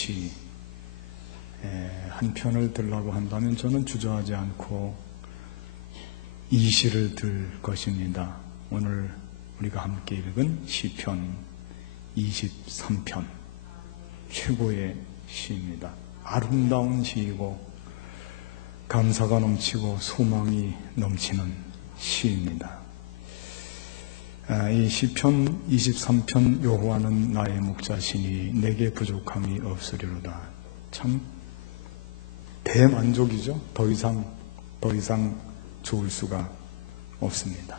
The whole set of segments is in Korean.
시 한 편을 들라고 한다면 저는 주저하지 않고 이 시를 들 것입니다. 오늘 우리가 함께 읽은 시편 23편 최고의 시입니다. 아름다운 시이고 감사가 넘치고 소망이 넘치는 시입니다. 이 시편 23편 여호와는 나의 목자시니 내게 부족함이 없으리로다. 참 대만족이죠. 더 이상 좋을 수가 없습니다.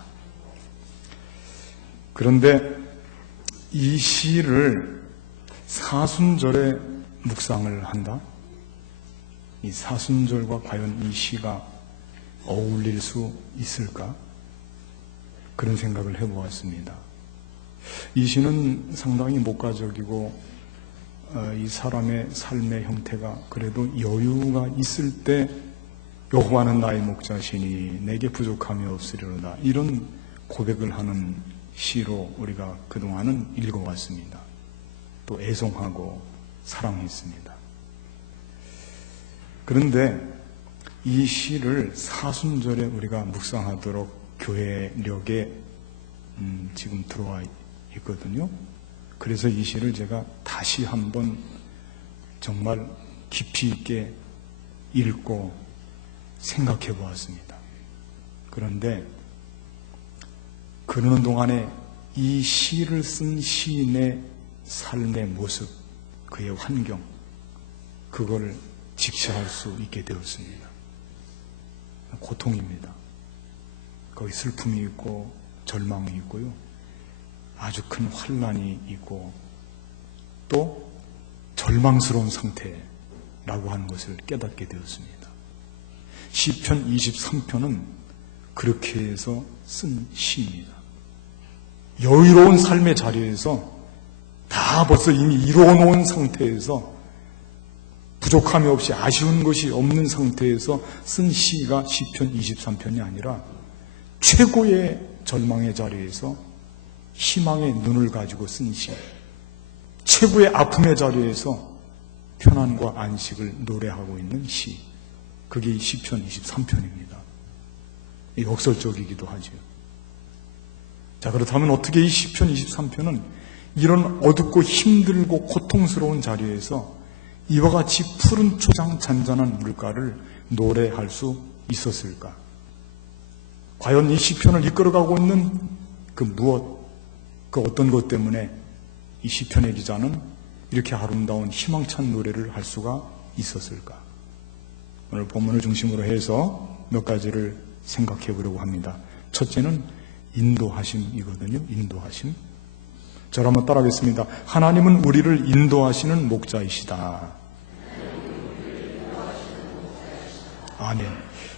그런데 이 시를 사순절에 묵상을 한다? 이 사순절과 과연 이 시가 어울릴 수 있을까? 그런 생각을 해보았습니다. 이 시는 상당히 목가적이고 이 사람의 삶의 형태가 그래도 여유가 있을 때 여호와는 나의 목자시니 내게 부족함이 없으리로다, 이런 고백을 하는 시로 우리가 그동안은 읽어왔습니다. 또 애송하고 사랑했습니다. 그런데 이 시를 사순절에 우리가 묵상하도록 교회력에 지금 들어와 있거든요. 그래서 이 시를 제가 다시 한번 정말 깊이 있게 읽고 생각해 보았습니다. 그런데 그러는 동안에 이 시를 쓴 시인의 삶의 모습, 그의 환경, 그걸 직시할 수 있게 되었습니다. 고통입니다. 거기 슬픔이 있고 절망이 있고요. 아주 큰 환난이 있고 또 절망스러운 상태라고 하는 것을 깨닫게 되었습니다. 시편 23편은 그렇게 해서 쓴 시입니다. 여유로운 삶의 자리에서 다 벌써 이미 이루어놓은 상태에서 부족함이 없이 아쉬운 것이 없는 상태에서 쓴 시가 시편 23편이 아니라 최고의 절망의 자리에서 희망의 눈을 가지고 쓴 시, 최고의 아픔의 자리에서 편안과 안식을 노래하고 있는 시, 그게 시편 23편입니다. 역설적이기도 하죠. 자, 그렇다면 어떻게 이 시편 23편은 이런 어둡고 힘들고 고통스러운 자리에서 이와 같이 푸른 초장 잔잔한 물가를 노래할 수 있었을까? 과연 이 시편을 이끌어가고 있는 그 무엇, 그 어떤 것 때문에 이 시편의 기자는 이렇게 아름다운 희망찬 노래를 할 수가 있었을까? 오늘 본문을 중심으로 해서 몇 가지를 생각해 보려고 합니다. 첫째는 인도하심이거든요. 인도하심. 저를 한번 따라하겠습니다. 하나님은 우리를 인도하시는 목자이시다. 아멘.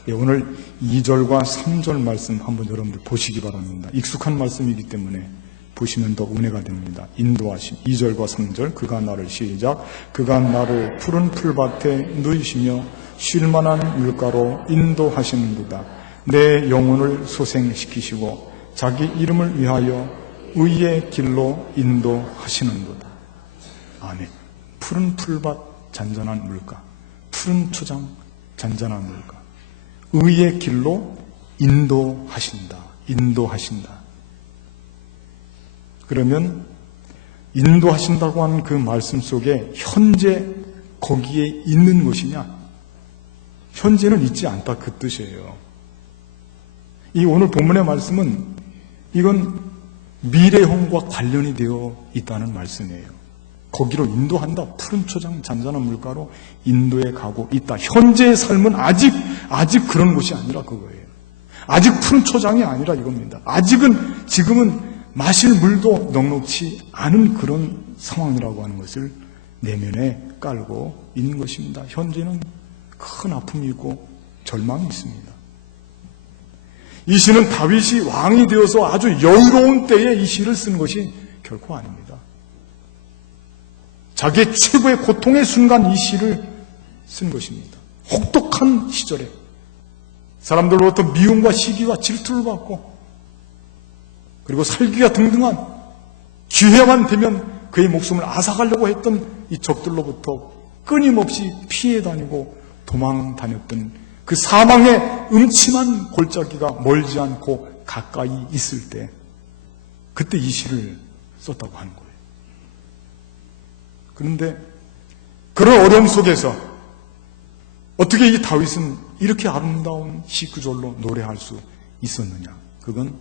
예, 오늘 2절과 3절 말씀 한번 여러분들 보시기 바랍니다. 익숙한 말씀이기 때문에 보시면 더 은혜가 됩니다. 인도하심. 2절과 3절. 그가 나를 시작. 그가 나를 푸른 풀밭에 누이시며 쉴만한 물가로 인도하시는도다. 내 영혼을 소생시키시고 자기 이름을 위하여 의의 길로 인도하시는도다. 아멘. 푸른 풀밭, 잔잔한 물가. 푸른 초장, 잔잔한 물가. 의의 길로 인도하신다. 인도하신다. 그러면 인도하신다고 하는 그 말씀 속에 현재 거기에 있는 것이냐? 현재는 있지 않다, 그 뜻이에요. 이 오늘 본문의 말씀은 이건 미래형과 관련이 되어 있다는 말씀이에요. 거기로 인도한다. 푸른 초장 잔잔한 물가로 인도에 가고 있다. 현재의 삶은 아직 그런 곳이 아니라 그거예요. 아직 푸른 초장이 아니라 이겁니다. 지금은 마실 물도 넉넉지 않은 그런 상황이라고 하는 것을 내면에 깔고 있는 것입니다. 현재는 큰 아픔이 있고 절망이 있습니다. 이 시는 다윗이 왕이 되어서 아주 여유로운 때에 이 시를 쓴 것이 결코 아닙니다. 자기의 최고의 고통의 순간 이 시를 쓴 것입니다. 혹독한 시절에 사람들로부터 미움과 시기와 질투를 받고 그리고 살기가 등등한 기회만 되면 그의 목숨을 앗아가려고 했던 이 적들로부터 끊임없이 피해 다니고 도망 다녔던 그 사망의 음침한 골짜기가 멀지 않고 가까이 있을 때 그때 이 시를 썼다고 하는 거예요. 그런데 그런 어려움 속에서 어떻게 이 다윗은 이렇게 아름다운 시 구절로 노래할 수 있었느냐? 그건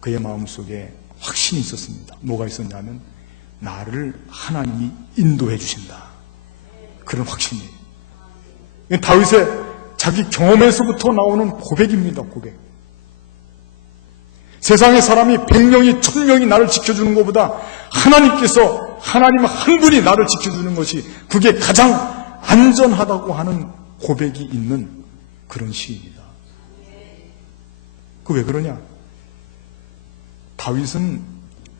그의 마음속에 확신이 있었습니다. 뭐가 있었냐면 나를 하나님이 인도해 주신다. 그런 확신이에요. 다윗의 자기 경험에서부터 나오는 고백입니다. 고백. 세상의 사람이 100명이 1000명이 나를 지켜주는 것보다 하나님께서 하나님 한 분이 나를 지켜주는 것이 그게 가장 안전하다고 하는 고백이 있는 그런 시입니다. 그 왜 그러냐? 다윗은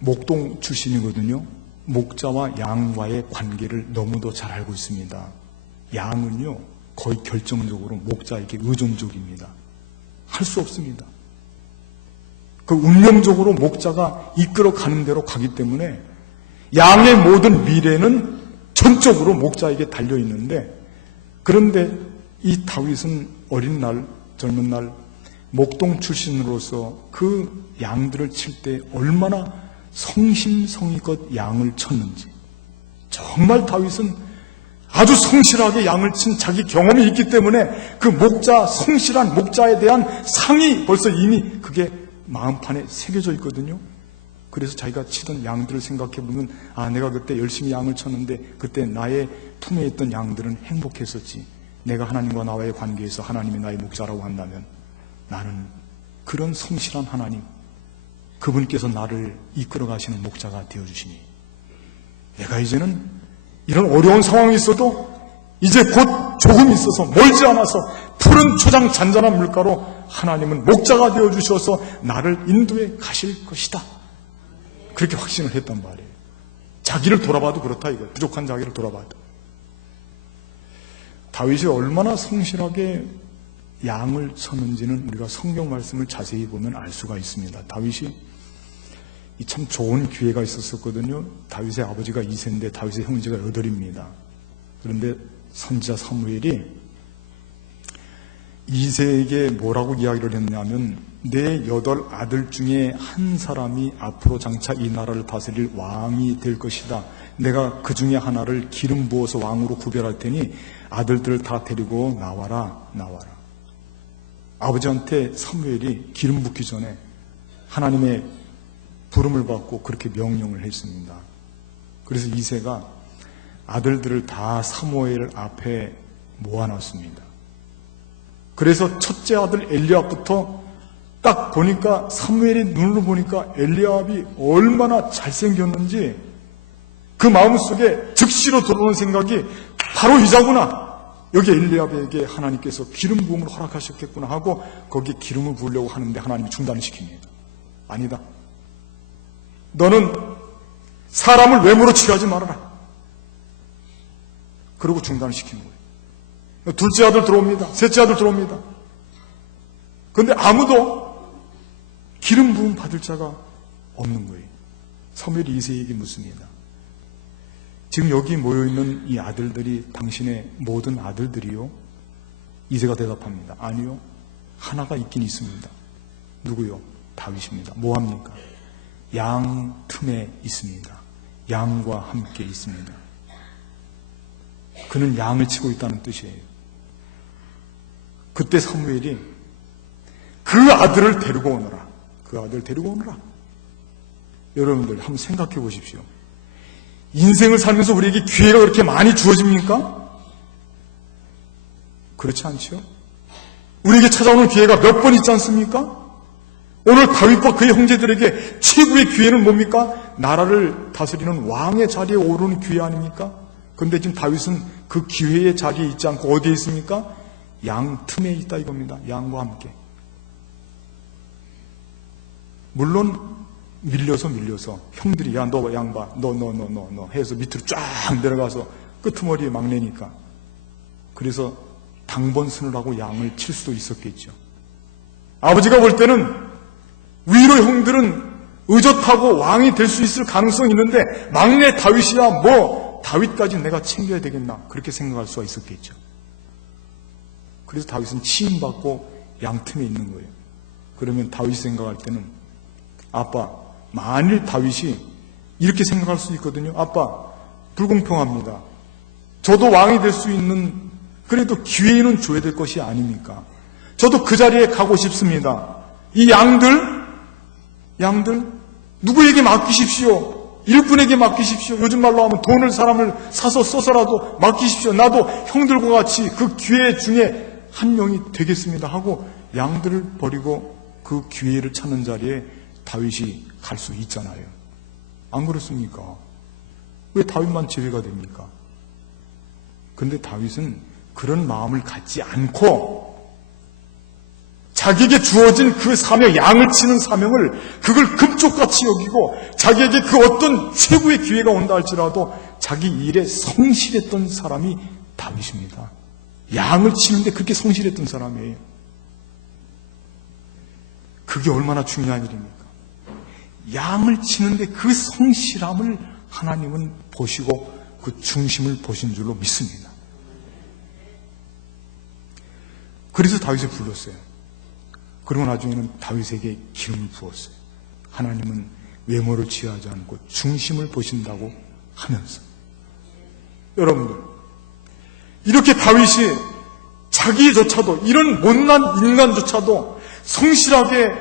목동 출신이거든요. 목자와 양과의 관계를 너무도 잘 알고 있습니다. 양은요 거의 결정적으로 목자에게 의존적입니다. 할 수 없습니다. 그 운명적으로 목자가 이끌어 가는 대로 가기 때문에 양의 모든 미래는 전적으로 목자에게 달려 있는데, 그런데 이 다윗은 어린 날, 젊은 날 목동 출신으로서 그 양들을 칠 때 얼마나 성심성의껏 양을 쳤는지, 정말 다윗은 아주 성실하게 양을 친 자기 경험이 있기 때문에 그 목자, 성실한 목자에 대한 상이 벌써 이미 그게 마음판에 새겨져 있거든요. 그래서 자기가 치던 양들을 생각해 보면 내가 그때 열심히 양을 쳤는데 그때 나의 품에 있던 양들은 행복했었지. 내가 하나님과 나와의 관계에서 하나님이 나의 목자라고 한다면 나는 그런 성실한 하나님, 그분께서 나를 이끌어 가시는 목자가 되어주시니 내가 이제는 이런 어려운 상황이 있어도 이제 곧 조금 있어서 멀지 않아서 푸른 초장 잔잔한 물가로 하나님은 목자가 되어주셔서 나를 인도해 가실 것이다. 그렇게 확신을 했단 말이에요. 자기를 돌아봐도 그렇다 이거예요. 부족한 자기를 돌아봐도. 다윗이 얼마나 성실하게 양을 쳤는지는 우리가 성경 말씀을 자세히 보면 알 수가 있습니다. 다윗이 참 좋은 기회가 있었거든요. 다윗의 아버지가 이세인데 다윗의 형제가 8입니다. 그런데 선지자 사무엘이 이세에게 뭐라고 이야기를 했냐면 내 8 아들 중에 한 사람이 앞으로 장차 이 나라를 다스릴 왕이 될 것이다. 내가 그 중에 하나를 기름 부어서 왕으로 구별할 테니 아들들을 다 데리고 나와라. 아버지한테 사무엘이 기름 붓기 전에 하나님의 부름을 받고 그렇게 명령을 했습니다. 그래서 이세가 아들들을 다 사무엘 앞에 모아놨습니다. 그래서 첫째 아들 엘리압부터 딱 보니까 사무엘이 눈으로 보니까 엘리압이 얼마나 잘생겼는지 그 마음속에 즉시로 들어오는 생각이 바로 이자구나. 여기 엘리압에게 하나님께서 기름 부음을 허락하셨겠구나 하고 거기 기름을 부으려고 하는데 하나님이 중단을 시킵니다. 아니다. 너는 사람을 외모로 취하지 말아라. 그러고 중단을 시킨 거예요. 둘째 아들 들어옵니다. 셋째 아들 들어옵니다. 그런데 아무도 기름 부음 받을 자가 없는 거예요. 사무엘이 이세에게 묻습니다. 지금 여기 모여있는 이 아들들이 당신의 모든 아들들이요? 이세가 대답합니다. 아니요. 하나가 있긴 있습니다. 누구요? 다윗입니다. 뭐합니까? 양 틈에 있습니다. 양과 함께 있습니다. 그는 양을 치고 있다는 뜻이에요. 그때 사무엘이 그 아들을 데리고 오너라. 그 아들을 데리고 오너라. 여러분들 한번 생각해 보십시오. 인생을 살면서 우리에게 기회가 그렇게 많이 주어집니까? 그렇지 않죠? 우리에게 찾아오는 기회가 몇 번 있지 않습니까? 오늘 다윗과 그의 형제들에게 최고의 기회는 뭡니까? 나라를 다스리는 왕의 자리에 오르는 기회 아닙니까? 그런데 지금 다윗은 그 기회의 자리에 있지 않고 어디에 있습니까? 양 틈에 있다 이겁니다. 양과 함께. 물론 밀려서 형들이 야 너 양 봐. 너 해서 밑으로 쫙 내려가서 끄트머리에 막내니까. 그래서 당번순을 하고 양을 칠 수도 있었겠죠. 아버지가 볼 때는 위로 형들은 의젓하고 왕이 될 수 있을 가능성이 있는데 막내 다윗이야 뭐 다윗까지 내가 챙겨야 되겠나 그렇게 생각할 수가 있었겠죠. 그래서 다윗은 치임받고 양틈에 있는 거예요. 그러면 다윗이 생각할 때는 아빠, 만일 다윗이 이렇게 생각할 수 있거든요. 아빠, 불공평합니다. 저도 왕이 될 수 있는 그래도 기회는 줘야 될 것이 아닙니까? 저도 그 자리에 가고 싶습니다. 이 양들 누구에게 맡기십시오. 일꾼에게 맡기십시오. 요즘 말로 하면 돈을 사람을 사서 써서라도 맡기십시오. 나도 형들과 같이 그 기회 중에 한 명이 되겠습니다 하고 양들을 버리고 그 기회를 찾는 자리에 다윗이 갈 수 있잖아요. 안 그렇습니까? 왜 다윗만 제외가 됩니까? 근데 다윗은 그런 마음을 갖지 않고 자기에게 주어진 그 사명, 양을 치는 사명을 그걸 금쪽같이 여기고 자기에게 그 어떤 최고의 기회가 온다 할지라도 자기 일에 성실했던 사람이 다윗입니다. 양을 치는데 그렇게 성실했던 사람이에요. 그게 얼마나 중요한 일입니까? 양을 치는데 그 성실함을 하나님은 보시고 그 중심을 보신 줄로 믿습니다. 그래서 다윗을 불렀어요. 그리고 나중에는 다윗에게 기름을 부었어요. 하나님은 외모를 취하지 않고 중심을 보신다고 하면서 여러분들 이렇게 다윗이 자기조차도 이런 못난 인간조차도 성실하게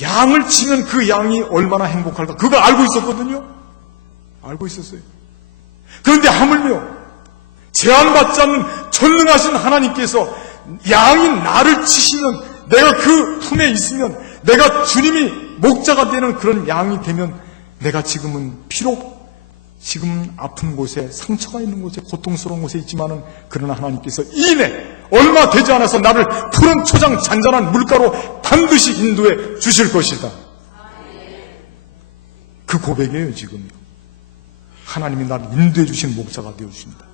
양을 치면 그 양이 얼마나 행복할까 그걸 알고 있었거든요. 알고 있었어요. 그런데 하물며 제한받지 않는 전능하신 하나님께서 양이 나를 치시면 내가 그 품에 있으면 내가 주님이 목자가 되는 그런 양이 되면 내가 지금은 비록 지금 아픈 곳에 상처가 있는 곳에 고통스러운 곳에 있지만은 그러나 하나님께서 이내 얼마 되지 않아서 나를 푸른 초장 잔잔한 물가로 반드시 인도해 주실 것이다. 그 고백이에요. 지금 하나님이 나를 인도해 주신 목자가 되어 주신다.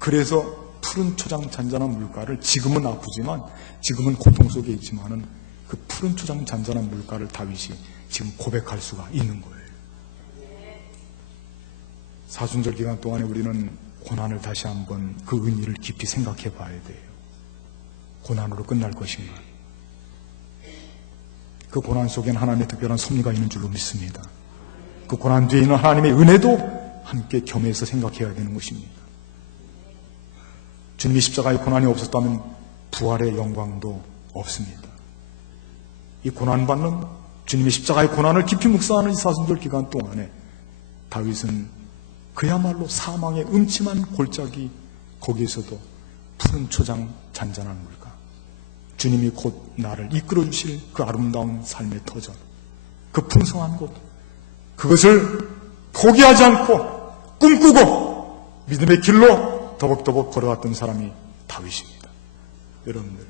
그래서 푸른 초장 잔잔한 물가를 지금은 아프지만 지금은 고통 속에 있지만은 그 푸른 초장 잔잔한 물가를 다윗이 지금 고백할 수가 있는 거예요. 사순절 기간 동안에 우리는 고난을 다시 한번 그 의미를 깊이 생각해 봐야 돼요. 고난으로 끝날 것인가? 그 고난 속에는 하나님의 특별한 섭리가 있는 줄로 믿습니다. 그 고난 뒤에 있는 하나님의 은혜도 함께 겸해서 생각해야 되는 것입니다. 주님이 십자가의 고난이 없었다면 부활의 영광도 없습니다. 이 고난받는 주님의 십자가의 고난을 깊이 묵상하는 이 사순절 기간 동안에 다윗은 그야말로 사망의 음침한 골짜기 거기에서도 푸른 초장 잔잔한 물가 주님이 곧 나를 이끌어 주실 그 아름다운 삶의 터전 그 풍성한 곳 그것을 포기하지 않고 꿈꾸고 믿음의 길로 더벅더벅 걸어갔던 사람이 다윗입니다. 여러분들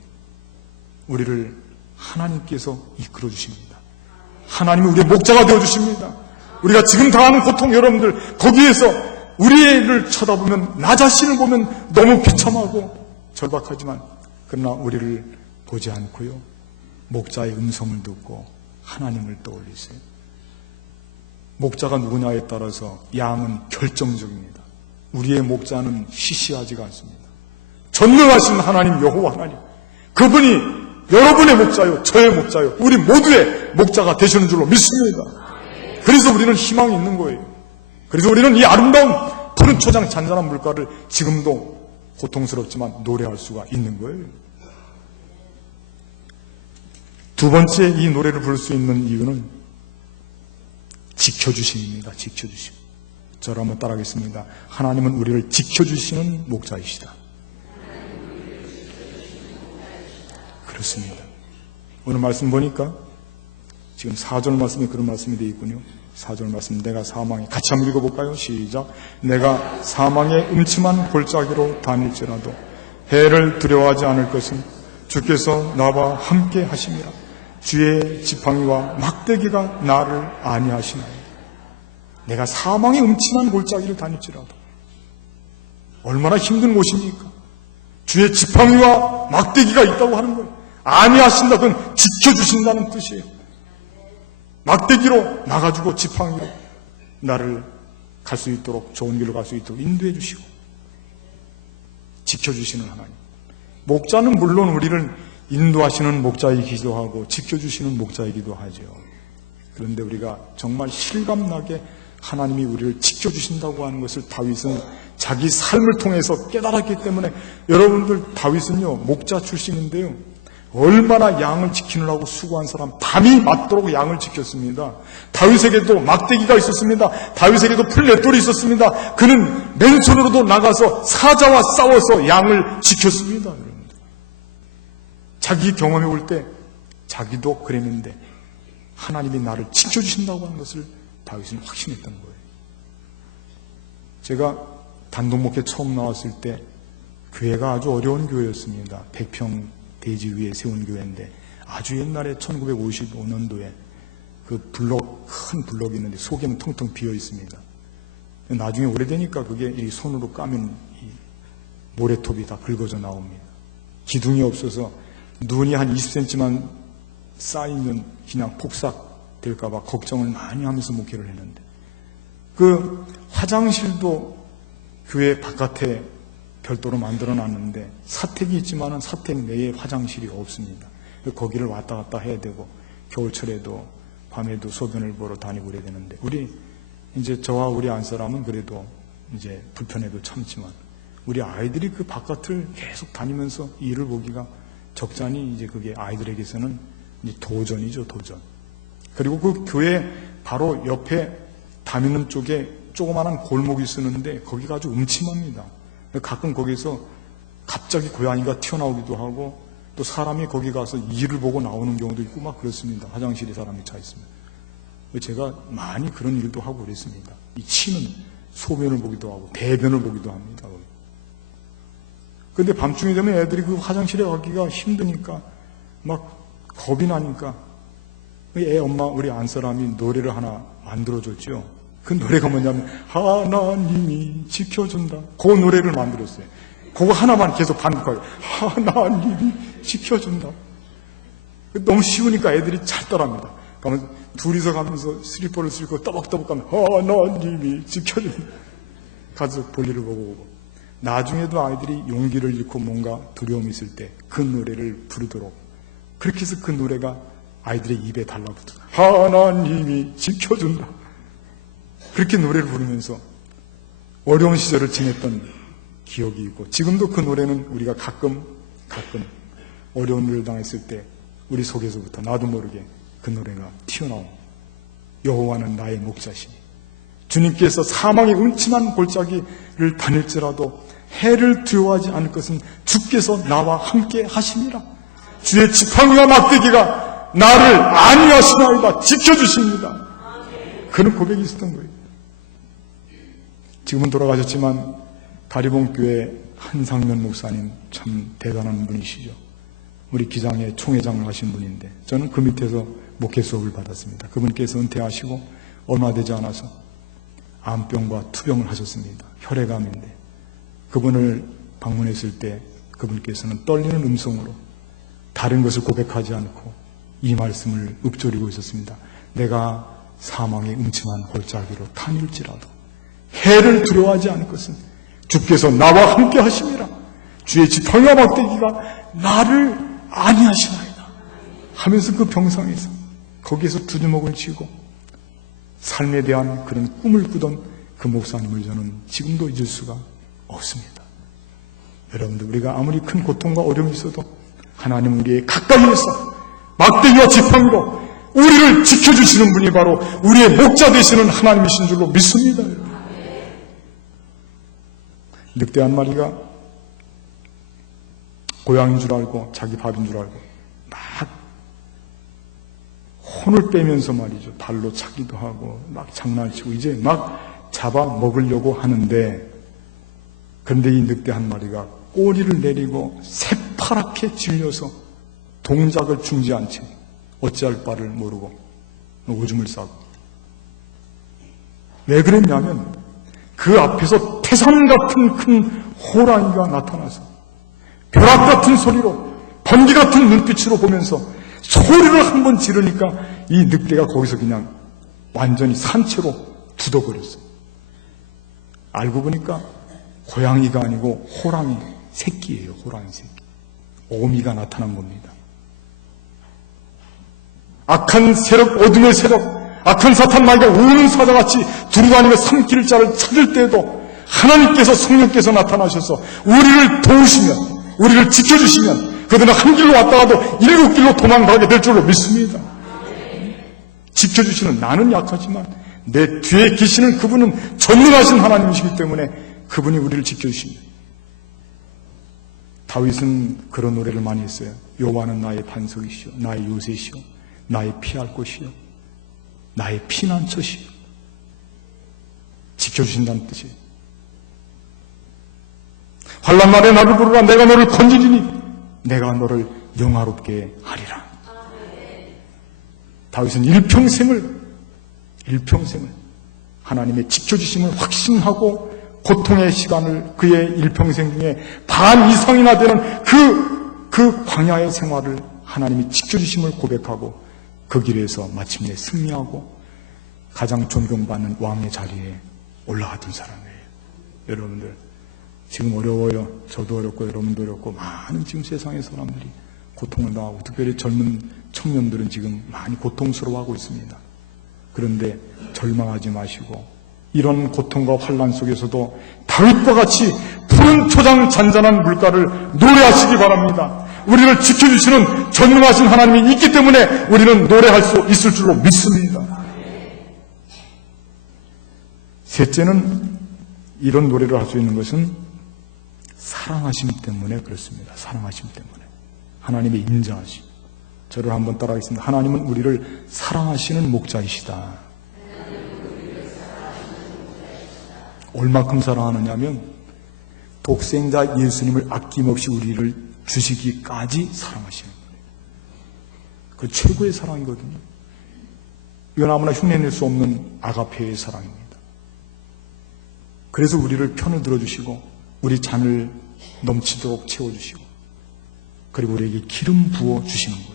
우리를 하나님께서 이끌어 주십니다. 하나님이 우리의 목자가 되어 주십니다. 우리가 지금 당하는 고통 여러분들 거기에서 우리를 쳐다보면 나 자신을 보면 너무 비참하고 절박하지만 그러나 우리를 보지 않고요 목자의 음성을 듣고 하나님을 떠올리세요. 목자가 누구냐에 따라서 양은 결정적입니다. 우리의 목자는 시시하지가 않습니다. 전능하신 하나님 여호와 하나님 그분이 여러분의 목자요 저의 목자요 우리 모두의 목자가 되시는 줄로 믿습니다. 그래서 우리는 희망이 있는 거예요. 그래서 우리는 이 아름다운 푸른 초장 잔잔한 물가를 지금도 고통스럽지만 노래할 수가 있는 거예요. 두 번째 이 노래를 부를 수 있는 이유는 지켜주심입니다. 지켜주심. 저를 한번 따라하겠습니다. 하나님은 우리를 지켜주시는 목자이시다. 그렇습니다. 오늘 말씀 보니까 지금 4절 말씀에 그런 말씀이 되어 있군요. 4절 말씀 내가 사망에 같이 한번 읽어볼까요? 시작. 내가 사망의 음침한 골짜기로 다닐지라도 해를 두려워하지 않을 것은 주께서 나와 함께 하심이라. 주의 지팡이와 막대기가 나를 안위하시나이다. 내가 사망의 음침한 골짜기를 다닐지라도 얼마나 힘든 곳입니까? 주의 지팡이와 막대기가 있다고 하는 거예요. 안위하신다. 그건 지켜주신다는 뜻이에요. 막대기로 나가지고 지팡이로 나를 갈 수 있도록, 좋은 길로 갈 수 있도록 인도해 주시고 지켜주시는 하나님. 목자는 물론 우리를 인도하시는 목자이기도 하고 지켜주시는 목자이기도 하죠. 그런데 우리가 정말 실감나게 하나님이 우리를 지켜주신다고 하는 것을 다윗은 자기 삶을 통해서 깨달았기 때문에, 여러분들 다윗은요 목자 출신인데요, 얼마나 양을 지키느라고 수고한 사람, 밤이 맞도록 양을 지켰습니다. 다윗에게도 막대기가 있었습니다. 다윗에게도 풀맷돌이 있었습니다. 그는 맨손으로도 나가서 사자와 싸워서 양을 지켰습니다. 여러분들, 자기 경험해 올 때 자기도 그랬는데 하나님이 나를 지켜주신다고 하는 것을 다윗은 확신했던 거예요. 제가 단독 목회 처음 나왔을 때 교회가 아주 어려운 교회였습니다. 100평 대지 위에 세운 교회인데, 아주 옛날에 1955년도에 그 큰 블럭이 있는데 속에는 텅텅 비어 있습니다. 나중에 오래되니까 그게 이 손으로 까면 이 모래톱이 다 긁어져 나옵니다. 기둥이 없어서 눈이 한 20cm만 쌓이면 그냥 폭삭 될까봐 걱정을 많이 하면서 목회를 했는데, 그 화장실도 교회 바깥에 별도로 만들어 놨는데 사택이 있지만은 사택 내에 화장실이 없습니다. 거기를 왔다 갔다 해야 되고, 겨울철에도 밤에도 소변을 보러 다니고 그래야 되는데, 이제 저와 우리 안사람은 그래도 이제 불편해도 참지만, 우리 아이들이 그 바깥을 계속 다니면서 일을 보기가 적잖이 이제 그게 아이들에게서는 이제 도전이죠, 도전. 그리고 그 교회 바로 옆에 담이는 쪽에 조그마한 골목이 있었는데 거기가 아주 음침합니다. 가끔 거기서 갑자기 고양이가 튀어나오기도 하고, 또 사람이 거기 가서 일을 보고 나오는 경우도 있고 막 그렇습니다. 화장실에 사람이 차 있습니다. 제가 많이 그런 일도 하고 그랬습니다. 이 치는 소변을 보기도 하고 대변을 보기도 합니다. 그런데 밤중이 되면 애들이 그 화장실에 가기가 힘드니까 막 겁이 나니까 애 엄마, 우리 안사람이 노래를 하나 만들어줬죠. 그 노래가 뭐냐면 하나님이 지켜준다. 그 노래를 만들었어요. 그거 하나만 계속 반복하고 하나님이 지켜준다. 너무 쉬우니까 애들이 잘 따라합니다. 그러면 둘이서 가면서 슬리퍼를 쓰고 떠벅떠벅 가면 하나님이 지켜준다. 가서 볼일을 보고 나중에도 아이들이 용기를 잃고 뭔가 두려움이 있을 때 그 노래를 부르도록, 그렇게 해서 그 노래가 아이들의 입에 달라붙어. 하나님이 지켜준다. 그렇게 노래를 부르면서 어려운 시절을 지냈던 기억이 있고, 지금도 그 노래는 우리가 가끔 어려운 일을 당했을 때 우리 속에서부터 나도 모르게 그 노래가 튀어나옵니다. 여호와는 나의 목자시니 주님께서 사망의 음침한 골짜기를 다닐지라도 해를 두려워하지 않을 것은 주께서 나와 함께 하시니라. 주의 지팡이와 막대기가 나를 안위하시나이다. 지켜주십니다. 그런 고백이 있었던 거예요. 지금은 돌아가셨지만 다리봉교회 한상면 목사님 참 대단한 분이시죠. 우리 기장의 총회장을 하신 분인데 저는 그 밑에서 목회 수업을 받았습니다. 그분께서 은퇴하시고 얼마 되지 않아서 암병과 투병을 하셨습니다. 혈액암인데 그분을 방문했을 때 그분께서는 떨리는 음성으로 다른 것을 고백하지 않고 이 말씀을 읊조리고 있었습니다. 내가 사망의 음침한 골짜기로 다닐지라도 해를 두려워하지 않을 것은 주께서 나와 함께 하심이라. 주의 지팡이와 막대기가 나를 안위하시나이다 하면서 그 병상에서 거기에서 두주먹을 쥐고 삶에 대한 그런 꿈을 꾸던 그 목사님을 저는 지금도 잊을 수가 없습니다. 여러분들, 우리가 아무리 큰 고통과 어려움이 있어도 하나님은 우리의 가까이에서 막대기와 지팡이로 우리를 지켜주시는 분이 바로 우리의 목자 되시는 하나님이신 줄로 믿습니다. 늑대 한 마리가 고양이인 줄 알고 자기 밥인 줄 알고 막 혼을 빼면서 말이죠. 발로 차기도 하고 막 장난치고 이제 막 잡아 먹으려고 하는데, 그런데 이 늑대 한 마리가 꼬리를 내리고 새파랗게 질려서 동작을 중지한 채 어찌할 바를 모르고 오줌을 싸고. 왜 그랬냐면 그 앞에서 태산 같은 큰 호랑이가 나타나서 벼락 같은 소리로 번개 같은 눈빛으로 보면서 소리를 한번 지르니까 이 늑대가 거기서 그냥 완전히 산채로 굳어버렸어요. 알고 보니까 고양이가 아니고 호랑이 새끼예요. 호랑이 새끼. 어미가 나타난 겁니다. 악한 세력, 어둠의 세력, 악한 사탄 마귀가 우는 사자같이 두루다니며 삼킬 자를 찾을 때에도 하나님께서, 성령께서 나타나셔서 우리를 도우시면, 우리를 지켜주시면 그들은 한 길로 왔다가도 7길로 도망가게 될 줄로 믿습니다. 지켜주시는, 나는 약하지만 내 뒤에 계시는 그분은 전능하신 하나님이시기 때문에 그분이 우리를 지켜주십니다. 다윗은 그런 노래를 많이 했어요. 여호와는 나의 반석이시오, 나의 요새시오, 나의 피할 곳이요, 나의 피난처시요. 지켜주신다는 뜻이에요. 환난 날에 나를 부르라. 내가 너를 건지리니 내가 너를 영화롭게 하리라. 다윗은 일평생을 하나님의 지켜주심을 확신하고 고통의 시간을, 그의 일평생 중에 반 이상이나 되는 그 광야의 생활을 하나님이 지켜주심을 고백하고 그 길에서 마침내 승리하고 가장 존경받는 왕의 자리에 올라갔던 사람이에요. 여러분들 지금 어려워요. 저도 어렵고 여러분도 어렵고 많은 지금 세상의 사람들이 고통을 당하고, 특별히 젊은 청년들은 지금 많이 고통스러워하고 있습니다. 그런데 절망하지 마시고 이런 고통과 환난 속에서도 다윗과 같이 푸른 초장 잔잔한 물가를 노래하시기 바랍니다. 우리를 지켜주시는 전능하신 하나님이 있기 때문에 우리는 노래할 수 있을 줄로 믿습니다. 셋째는, 이런 노래를 할 수 있는 것은 사랑하심 때문에 그렇습니다. 사랑하심 때문에. 하나님의 인자하심. 저를 한번 따라하겠습니다. 하나님은 우리를 사랑하시는 목자이시다. 얼마큼 사랑하느냐면 독생자 예수님을 아낌없이 우리를 주시기까지 사랑하시는 거예요. 그 최고의 사랑이거든요. 이건 아무나 흉내낼 수 없는 아가페의 사랑입니다. 그래서 우리를 편을 들어주시고 우리 잔을 넘치도록 채워주시고 그리고 우리에게 기름 부어주시는 거예요.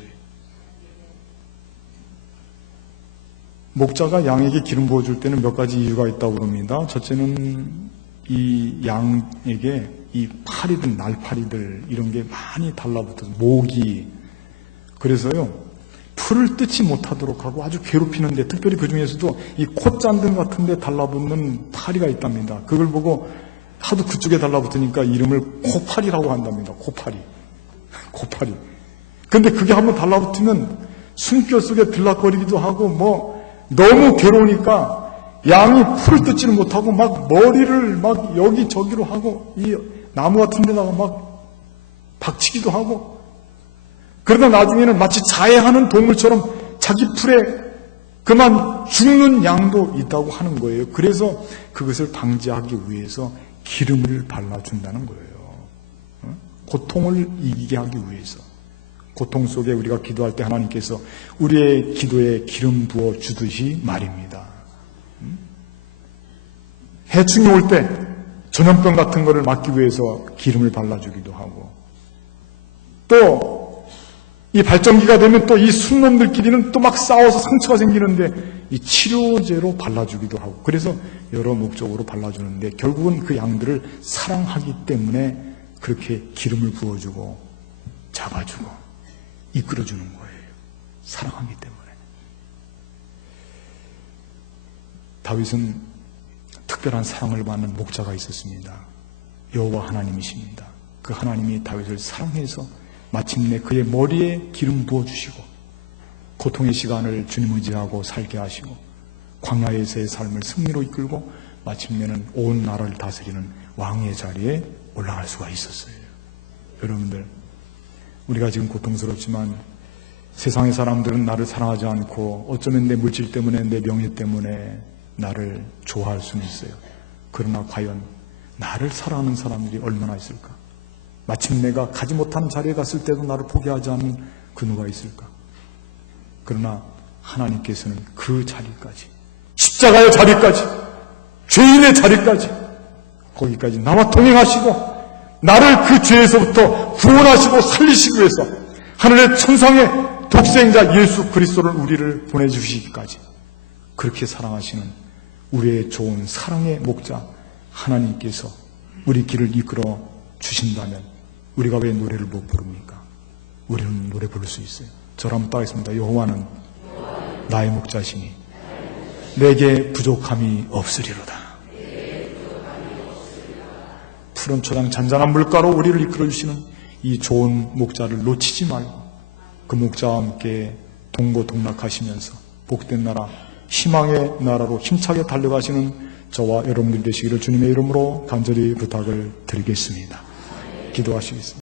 목자가 양에게 기름 부어줄 때는 몇 가지 이유가 있다고 그럽니다. 첫째는 이 양에게 이 파리들, 날파리들 이런 게 많이 달라붙어서 모기, 그래서요 풀을 뜯지 못하도록 하고 아주 괴롭히는데, 특별히 그 중에서도 이 콧잔등 같은 데 달라붙는 파리가 있답니다. 그걸 보고 하도 그쪽에 달라붙으니까 이름을 코파리라고 한답니다. 코파리. 근데 그게 한번 달라붙으면 숨결 속에 들락거리기도 하고 너무 괴로우니까 양이 풀을 뜯지는 못하고 막 머리를 막 여기저기로 하고 이 나무 같은 데다가 막 박치기도 하고, 그러다 나중에는 마치 자해하는 동물처럼 자기 풀에 그만 죽는 양도 있다고 하는 거예요. 그래서 그것을 방지하기 위해서 기름을 발라준다는 거예요. 고통을 이기게 하기 위해서. 고통 속에 우리가 기도할 때 하나님께서 우리의 기도에 기름 부어 주듯이 말입니다. 해충이 올 때 전염병 같은 거를 막기 위해서 기름을 발라주기도 하고, 또 이 발전기가 되면 또 이 순놈들끼리는 또 막 싸워서 상처가 생기는데 이 치료제로 발라주기도 하고, 그래서 여러 목적으로 발라주는데 결국은 그 양들을 사랑하기 때문에 그렇게 기름을 부어주고 잡아주고 이끌어주는 거예요. 사랑하기 때문에. 다윗은 특별한 사랑을 받는 목자가 있었습니다. 여호와 하나님이십니다. 그 하나님이 다윗을 사랑해서 마침내 그의 머리에 기름 부어주시고 고통의 시간을 주님 의지하고 살게 하시고 광야에서의 삶을 승리로 이끌고 마침내는 온 나라를 다스리는 왕의 자리에 올라갈 수가 있었어요. 여러분들, 우리가 지금 고통스럽지만 세상의 사람들은 나를 사랑하지 않고 어쩌면 내 물질 때문에 내 명예 때문에 나를 좋아할 수는 있어요. 그러나 과연 나를 사랑하는 사람들이 얼마나 있을까? 마침내가 가지 못하는 자리에 갔을 때도 나를 포기하지 않는 그 누가 있을까? 그러나 하나님께서는 그 자리까지, 십자가의 자리까지, 죄인의 자리까지, 거기까지 나와 동행하시고 나를 그 죄에서부터 구원하시고 살리시기 위해서 하늘의 천상의 독생자 예수 그리스도를 우리를 보내주시기까지 그렇게 사랑하시는 우리의 좋은 사랑의 목자 하나님께서 우리 길을 이끌어 주신다면 우리가 왜 노래를 못 부릅니까? 우리는 노래 부를 수 있어요. 저를 한번 따겠습니다. 여호와는 나의 목자시니 내게 부족함이 없으리로다. 푸른 초장 잔잔한 물가로 우리를 이끌어 주시는 이 좋은 목자를 놓치지 말고 그 목자와 함께 동고동락하시면서 복된 나라, 희망의 나라로 힘차게 달려가시는 저와 여러분들 되시기를 주님의 이름으로 간절히 부탁을 드리겠습니다. 기도하시겠습니다.